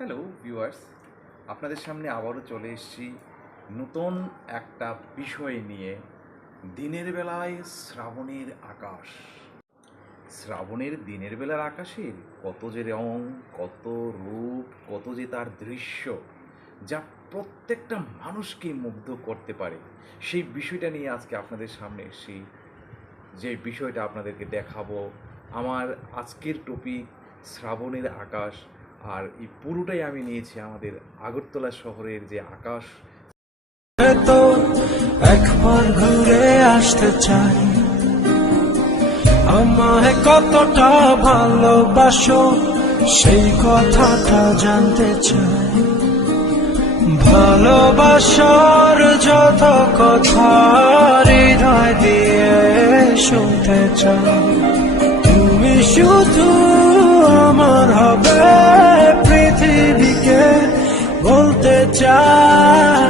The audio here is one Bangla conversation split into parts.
হ্যালো ভিউয়ার্স, আপনাদের সামনে আবারও চলে এসেছি নতুন একটা বিষয় নিয়ে। দিনের বেলায় শ্রাবণের আকাশ, শ্রাবণের দিনের বেলার আকাশের কত যে রং, কত রূপ, কত যে তার দৃশ্য, যা প্রত্যেকটা মানুষকে মুগ্ধ করতে পারে, সেই বিষয়টা নিয়ে আজকে আপনাদের সামনে এসেছি। যে বিষয়টা আপনাদেরকে দেখাবো, আমার আজকের টপিক শ্রাবণের আকাশ। আর এই পুরোটাই আমি নিয়েছি আমাদের আগরতলা শহরের যে আকাশ। তো একবার ঘুরে আসতে চাই, আমায় কতটা ভালোবাসো সেই কথাটা জানতে চাই। ভালোবাসার যত কথা হৃদয় দিয়ে শুনতে চাই। তুমি শুধু আমার হবে, পৃথিবীকে বলতে চাই।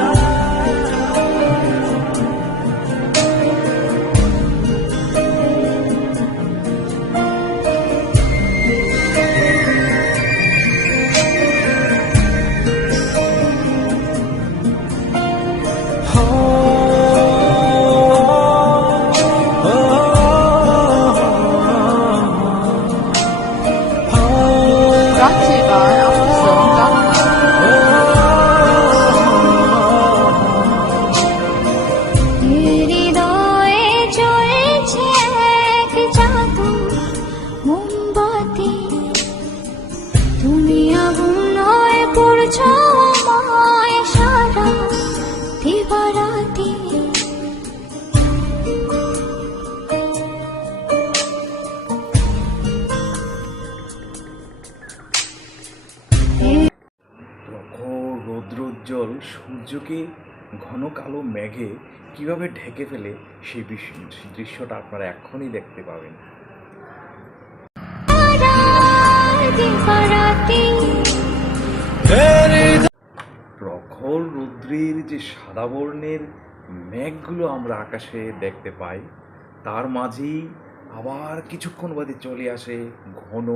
Brought to you by হৃদয়ে জ্বলছে এক জাদু মোমবাতি, তুমি আগুন হয়ে পড়ছো আমায় সারা দিবারাতি। প্রখর রৌদ্রোজ্জ্বল সূর্যকে ঘন কালো মেঘে কিভাবে ঢেকে ফেলে সেই দৃশ্যটা আপনারা এক্ষুনি দেখতে পাবেন। প্রখর রৌদ্রের যে সাদা বর্ণের মেঘগুলো আমরা আকাশে দেখতে পাই, তার মাঝেই আবার কিছুক্ষণ বাদে চলে আসে ঘন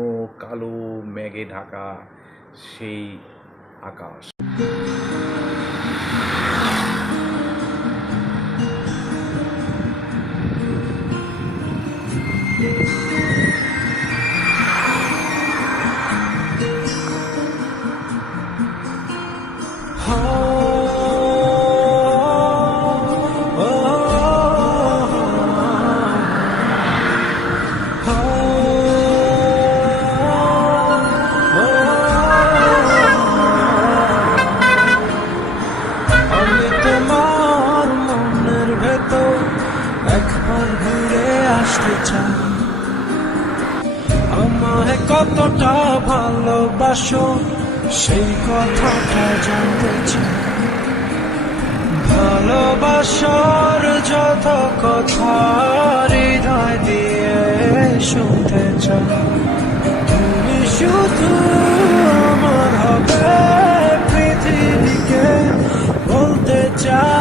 কালো মেঘে ঢাকা সেই আকাশ। আমি তোমার মনের ভেতর একবার ঘুরে আসতে চাই, আমায় কতটা ভালোবাসো সেই কথাটা জানতে চাই। ভালোবাসার যত কথা হৃদয় দিয়ে শুনতে চাই। তুমি শুধু আমার হবে, পৃথিবীকে বলতে চাই।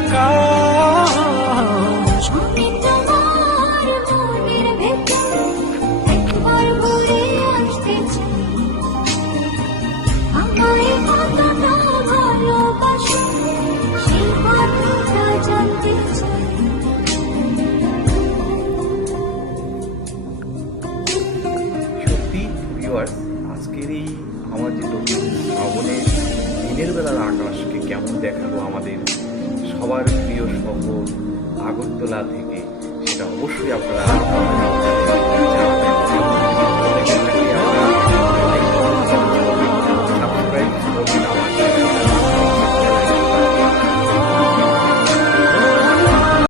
আকাশ। আমি তোমার মনের ভেতর একবার ঘুরে আসতে চাই, আমায় কতটা ভালোবাসো সেই কথাটা জানতে চাই। সত্যি ভিউয়ার্স, আজকের এই আমার যে নতুন শ্রাবণের দিনের বেলার আকাশকে কেমন দেখালো আমাদের সবার প্রিয় শহর আগরতলা থেকে, সেটা অবশ্যই আপনারা